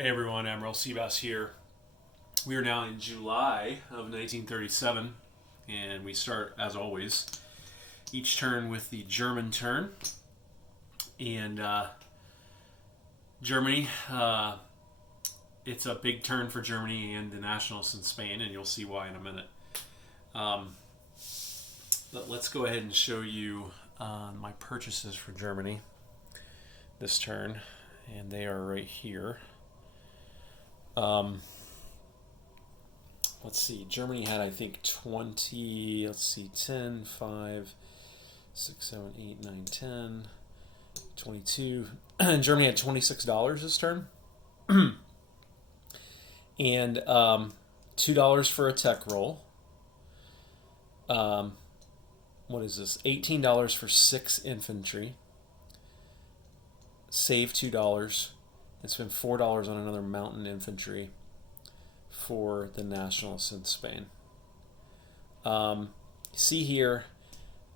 Hey everyone, Admiral Seabass here. We are now in July of 1937, and we start, as always, each turn with the German turn. And Germany, it's a big turn for Germany and the Nationalists in Spain, and you'll see why in a minute. Um, but let's go ahead and show you my purchases for Germany this turn, and they are right here. Let's see, Germany had, I think, 20, let's see, 10, 5, 6, 7, 8, 9, 10, 22. Germany had $26 this turn. And $2 for a tech roll. What is this? $18 for 6 infantry. Save $2. And spend $4 on another mountain infantry for the Nationalists in Spain. See here,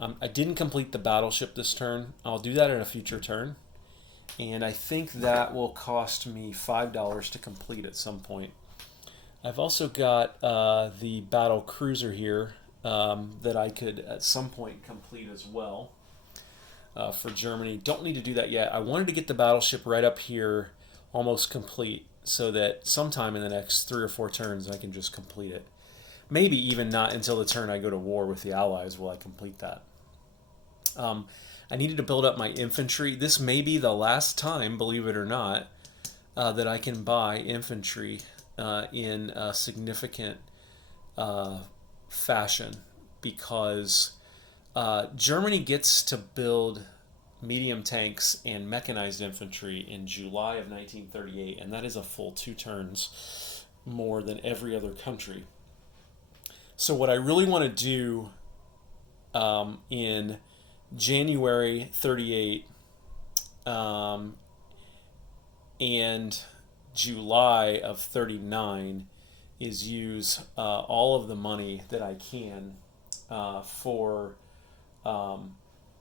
I didn't complete the battleship this turn. I'll do that in a future turn. And I think that will cost me $5 to complete at some point. I've also got the battle cruiser here that I could at some point complete as well for Germany. Don't need to do that yet. I wanted to get the battleship right up here almost complete so that sometime in the next 3 or 4 turns I can just complete it. Maybe even not until the turn I go to war with the Allies will I complete that. I needed to build up my infantry. This may be the last time, believe it or not, that I can buy infantry in a significant fashion, because Germany gets to build medium tanks and mechanized infantry in July of 1938, and that is a full 2 turns more than every other country. So what I really want to do in January 38 and July of 39 is use all of the money that I can for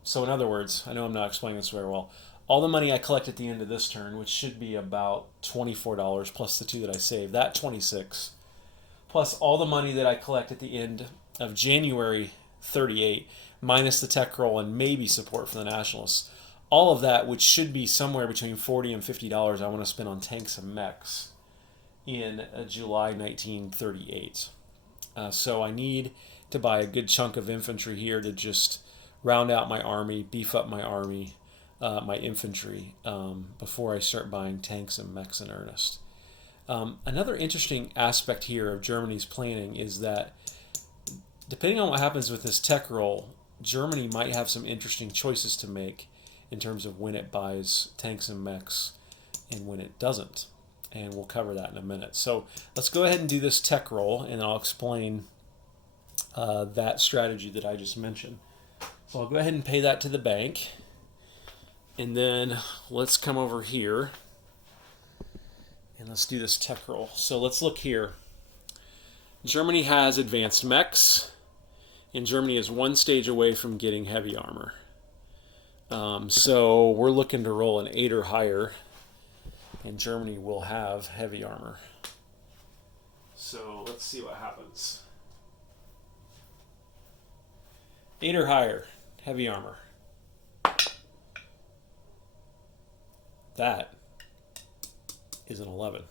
so in other words, I know I'm not explaining this very well. All the money I collect at the end of this turn, which should be about $24 plus the 2 that I saved, that 26, plus all the money that I collect at the end of January 38, minus the tech roll and maybe support from the Nationalists. All of that, which should be somewhere between $40 and $50, I want to spend on tanks and mechs in July 1938. So I need to buy a good chunk of infantry here to just round out my army, beef up my army, my infantry, before I start buying tanks and mechs in earnest. Another interesting aspect here of Germany's planning is that depending on what happens with this tech roll, Germany might have some interesting choices to make in terms of when it buys tanks and mechs and when it doesn't. And we'll cover that in a minute. So let's go ahead and do this tech roll, and I'll explain that strategy that I just mentioned. So I'll go ahead and pay that to the bank. And then let's come over here and let's do this tech roll. So let's look here. Germany has advanced mechs, and Germany is 1 stage away from getting heavy armor. So we're looking to roll an 8 or higher, and Germany will have heavy armor. So let's see what happens. 8 or higher, heavy armor. That is an 11.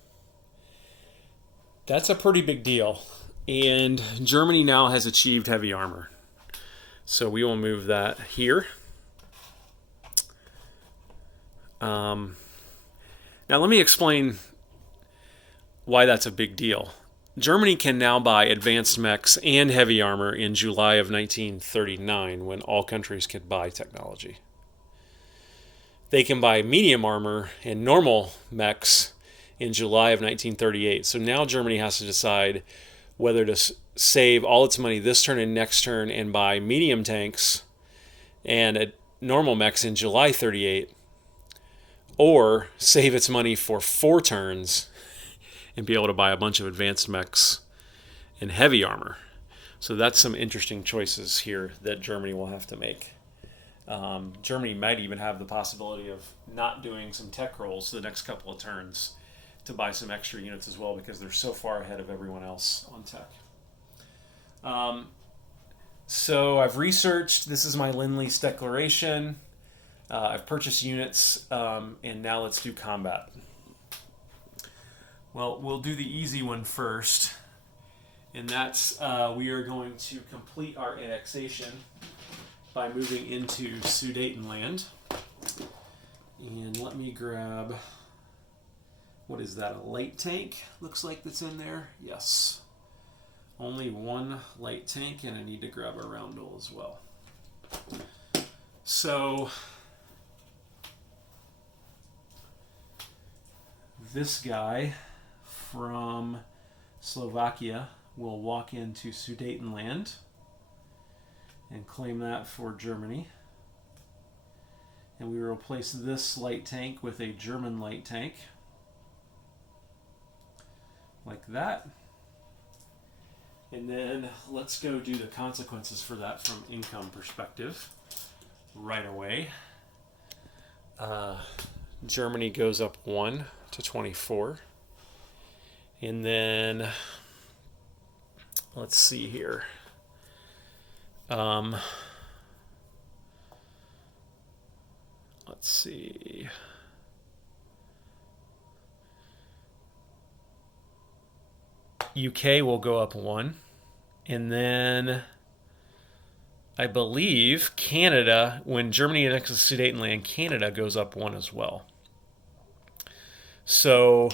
That's a pretty big deal. And Germany now has achieved heavy armor. So we will move that here. Now let me explain why that's a big deal. Germany can now buy advanced mechs and heavy armor in July of 1939, when all countries could buy technology. They can buy medium armor and normal mechs in July of 1938. So now Germany has to decide whether to save all its money this turn and next turn and buy medium tanks and normal mechs in July 38, or save its money for 4 turns and be able to buy a bunch of advanced mechs and heavy armor. So that's some interesting choices here that Germany will have to make. Germany might even have the possibility of not doing some tech rolls the next couple of turns to buy some extra units as well because they're so far ahead of everyone else on tech. So I've researched. This is my Lend-Lease declaration. I've purchased units, and now let's do combat. Well, we'll do the easy one first, and that's we are going to complete our annexation by moving into Sudetenland. And let me grab, what is that, a light tank? Looks like that's in there. Yes. Only one light tank, and I need to grab a roundel as well. So this guy from Slovakia will walk into Sudetenland and claim that for Germany. And we will replace this light tank with a German light tank. Like that. And then let's go do the consequences for that from income perspective right away. Germany goes up 1 to 24. And then let's see here. Let's see. UK will go up 1. And then I believe Canada, when Germany annexes Sudetenland, Canada goes up 1 as well. So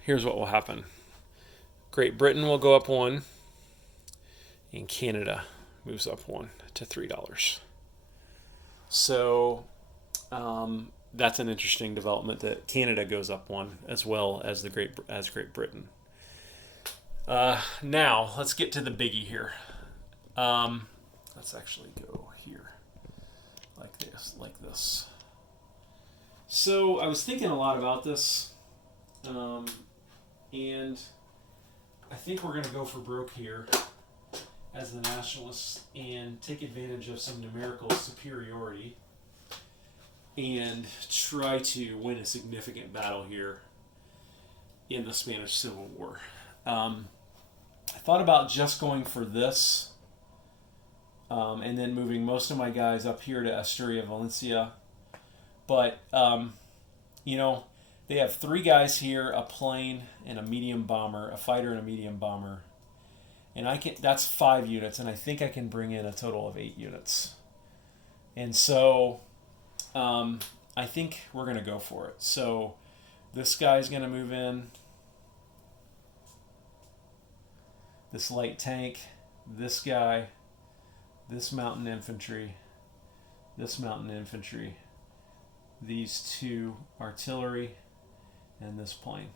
here's what will happen. Great Britain will go up 1, and Canada moves up 1 to $3. So that's an interesting development that Canada goes up 1 as well as Great Britain. Now let's get to the biggie here. Let's actually go here, like this. So I was thinking a lot about this, and I think we're going to go for broke here as the Nationalists and take advantage of some numerical superiority and try to win a significant battle here in the Spanish Civil War. I thought about just going for this and then moving most of my guys up here to Asturias, Valencia. But, they have 3 guys here, a plane and a medium bomber, a fighter and a medium bomber. And that's 5 units, and I think I can bring in a total of 8 units. And so I think we're going to go for it. So this guy's going to move in. This light tank, this guy, this mountain infantry, these 2 artillery, and this plane.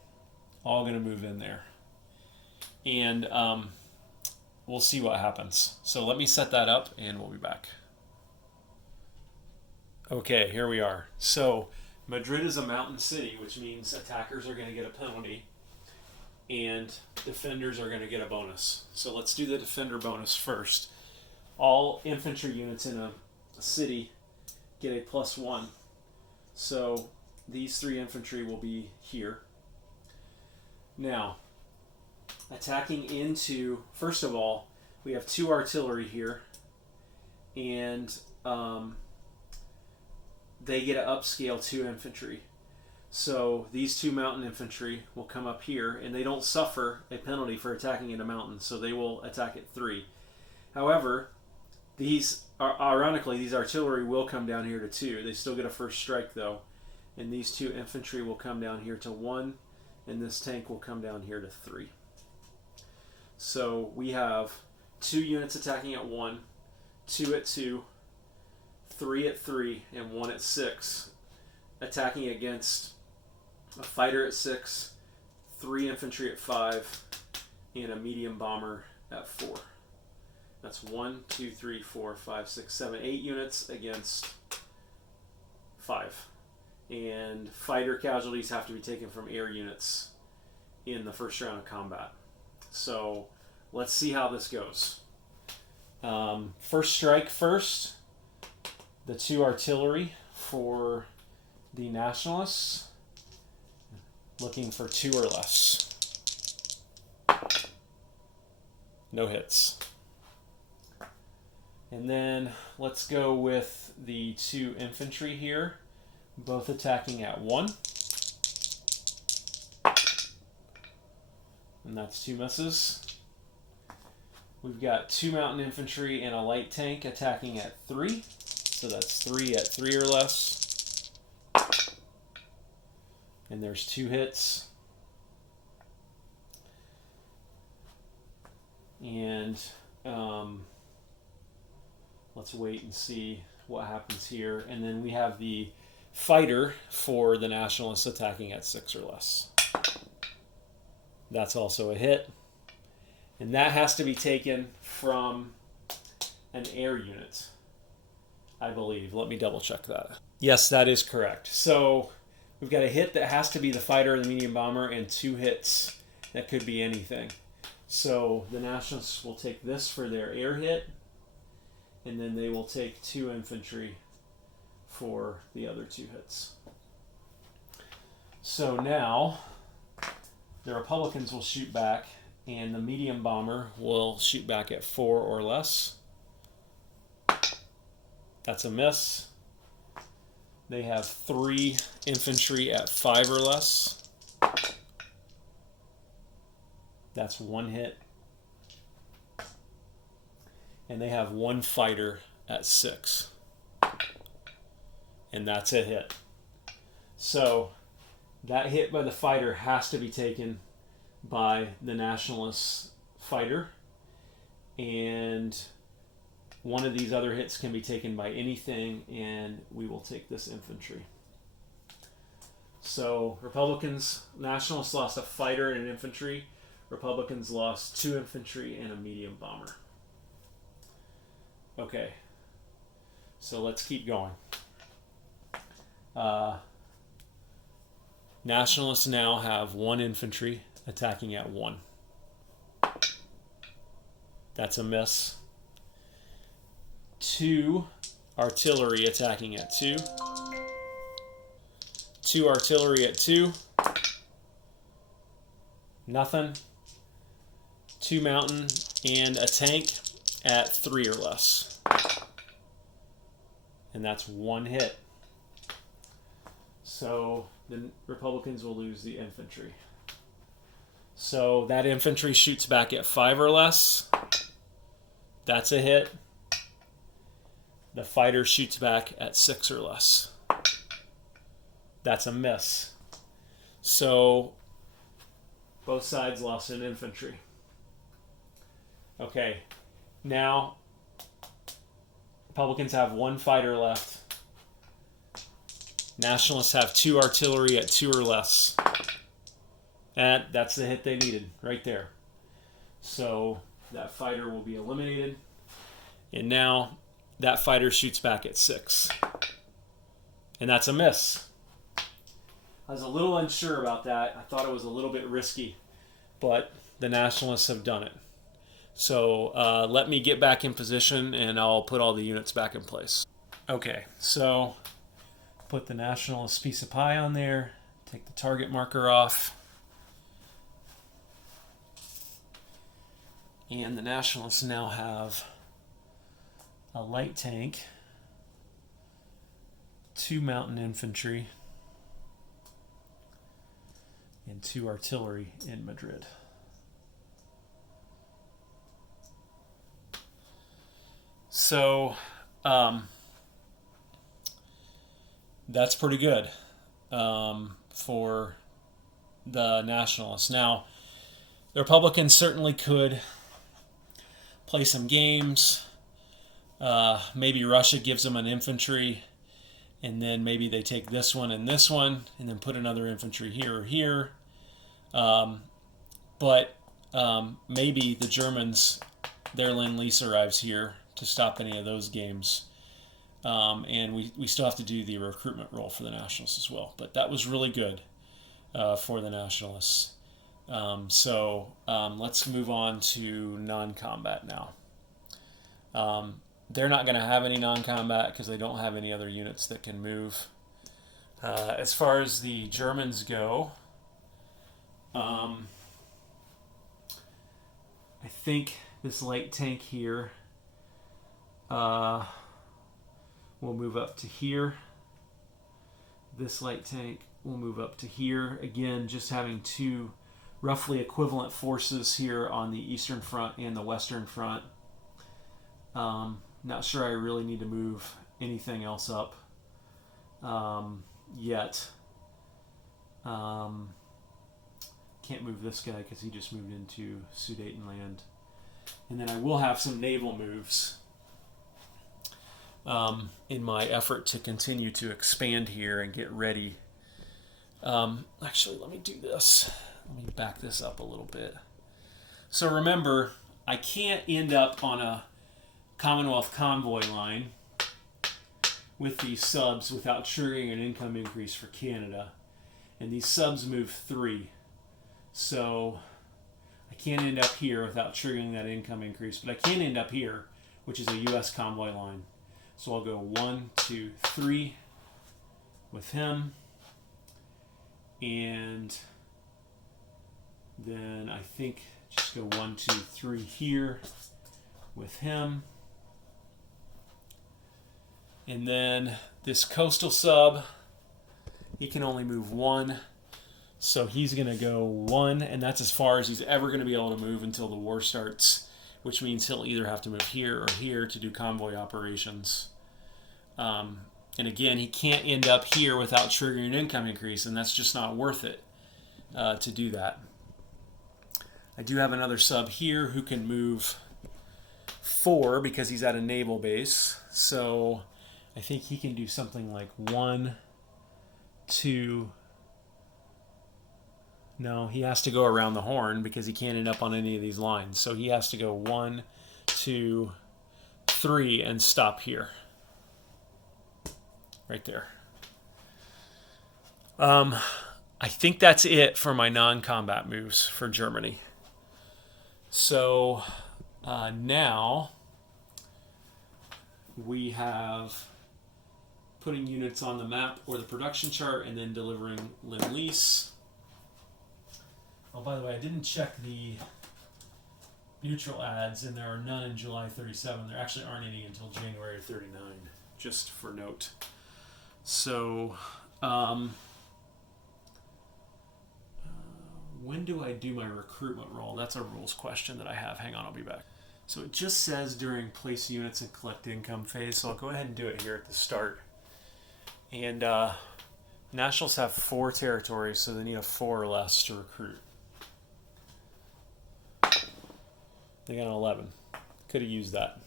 All going to move in there. And we'll see what happens. So let me set that up and we'll be back. Okay, here we are. So Madrid is a mountain city, which means attackers are going to get a penalty and defenders are going to get a bonus. So let's do the defender bonus first. All infantry units in a city get a +1. So these 3 infantry will be here. Now, attacking into, first of all, we have 2 artillery here, and they get to upscale 2 infantry. So these 2 mountain infantry will come up here, and they don't suffer a penalty for attacking in a mountain, so they will attack at 3. However, ironically, these artillery will come down here to 2. They still get a first strike, though. And these 2 infantry will come down here to 1, and this tank will come down here to 3. So we have 2 units attacking at 1, 2 at 2, 3 at 3, and 1 at 6, attacking against a fighter at 6, 3 infantry at 5, and a medium bomber at 4. That's 1, 2, 3, 4, 5, 6, 7, 8 units against 5. And fighter casualties have to be taken from air units in the first round of combat. So let's see how this goes. First strike first. The 2 artillery for the Nationalists. looking for 2 or less. No hits. And then let's go with the 2 infantry here, both attacking at 1. And that's 2 misses. We've got 2 mountain infantry and a light tank attacking at 3. So that's 3 at 3 or less. And there's 2 hits. And let's wait and see what happens here. And then we have the fighter for the Nationalists attacking at 6 or less. That's also a hit. And that has to be taken from an air unit, I believe. Let me double check that. Yes, that is correct. So we've got a hit that has to be the fighter or the medium bomber, and 2 hits that could be anything. So the Nationalists will take this for their air hit, and then they will take 2 infantry for the other 2 hits. So now the Republicans will shoot back, and the medium bomber will shoot back at 4 or less. That's a miss. They have 3 infantry at 5 or less. That's 1 hit. And they have 1 fighter at 6. And that's a hit. So that hit by the fighter has to be taken by the Nationalist fighter. And one of these other hits can be taken by anything, and we will take this infantry. So Republicans, Nationalists lost a fighter and an infantry. Republicans lost 2 infantry and a medium bomber. Okay, so let's keep going. Nationalists now have 1 infantry attacking at 1. That's a miss. 2 artillery attacking at 2. 2 artillery at 2. Nothing. 2 mountain and a tank at 3 or less. And that's 1 hit. So the Republicans will lose the infantry. So that infantry shoots back at 5 or less. That's a hit. The fighter shoots back at 6 or less. That's a miss. So both sides lost an infantry. Okay, now Republicans have 1 fighter left. Nationalists have 2 artillery at 2 or less. And that's the hit they needed right there. So that fighter will be eliminated. And now that fighter shoots back at 6. And that's a miss. I was a little unsure about that. I thought it was a little bit risky. But the Nationalists have done it. So let me get back in position and I'll put all the units back in place. Okay, so put the Nationalist piece of pie on there. Take the target marker off. And the Nationalists now have a light tank, 2 mountain infantry, and 2 artillery in Madrid. So that's pretty good for the Nationalists. Now, the Republicans certainly could play some games. Maybe Russia gives them an infantry, and then maybe they take this one, and then put another infantry here or here. But maybe the Germans, their Lend-Lease arrives here to stop any of those games. And we still have to do the recruitment role for the Nationalists as well. But that was really good for the Nationalists. So let's move on to non-combat now. They're not going to have any non-combat because they don't have any other units that can move. As far as the Germans go, I think this light tank here will move up to here. This light tank will move up to here. Again, just having two roughly equivalent forces here on the eastern front and the western front. Not sure I really need to move anything else up yet. Can't move this guy because he just moved into Sudetenland. And then I will have some naval moves in my effort to continue to expand here and get ready. Actually, let me do this. Let me back this up a little bit. So remember, I can't end up on a Commonwealth convoy line with these subs without triggering an income increase for Canada. And these subs move 3. So I can't end up here without triggering that income increase, but I can end up here, which is a U.S. convoy line. So I'll go 1, 2, 3 with him. And then I think just go 1, 2, 3 here with him. And then this coastal sub, he can only move 1. So he's going to go 1, and that's as far as he's ever going to be able to move until the war starts, which means he'll either have to move here or here to do convoy operations. And again, he can't end up here without triggering an income increase, and that's just not worth it to do that. I do have another sub here who can move 4 because he's at a naval base. So I think he can do something like 1, 2... No, he has to go around the horn because he can't end up on any of these lines. So he has to go 1, 2, 3 and stop here. Right there. I think that's it for my non-combat moves for Germany. So now we have putting units on the map or the production chart and then delivering Lend-Lease. Oh, by the way, I didn't check the neutral ads, and there are none in July 37. There actually aren't any until January 39, just for note. So, when do I do my recruitment roll? That's a rules question that I have. Hang on, I'll be back. So it just says during place units and collect income phase, so I'll go ahead and do it here at the start. And Nationals have 4 territories, so they need a 4 or less to recruit. They got an 11. Could have used that.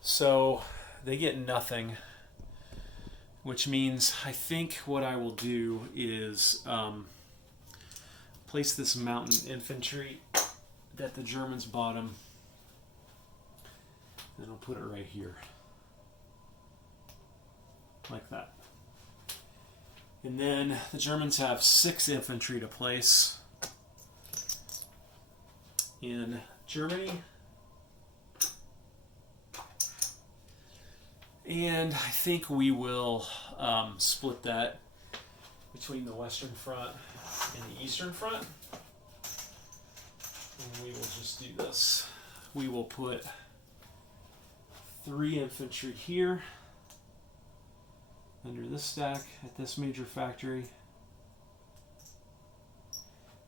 So they get nothing, which means I think what I will do is place this mountain infantry that the Germans bottom, and I'll put it right here. Like that. And then the Germans have 6 infantry to place in Germany. And I think we will split that between the Western Front and the Eastern Front. And we will just do this. We will put 3 infantry here under this stack at this major factory.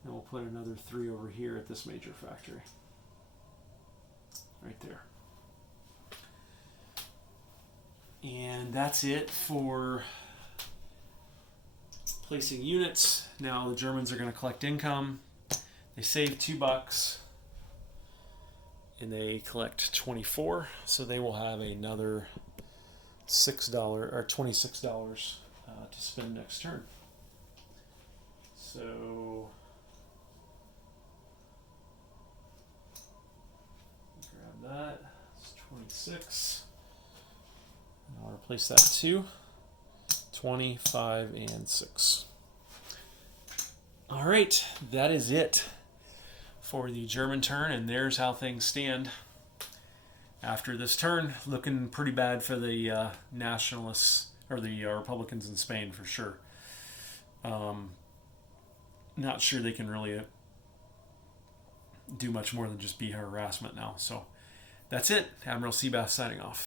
And we'll put another 3 over here at this major factory. Right there. And that's it for placing units. Now the Germans are going to collect income. They save $2 and they collect 24, so they will have another $6 or $26 to spend next turn. So grab that. It's 26. I'll replace that 2, 25, and 6. All right, that is it for the German turn, and there's how things stand after this turn. Looking pretty bad for the Nationalists, or the Republicans in Spain for sure. not sure they can really do much more than just be harassment now. So that's it. Admiral Seabass signing off.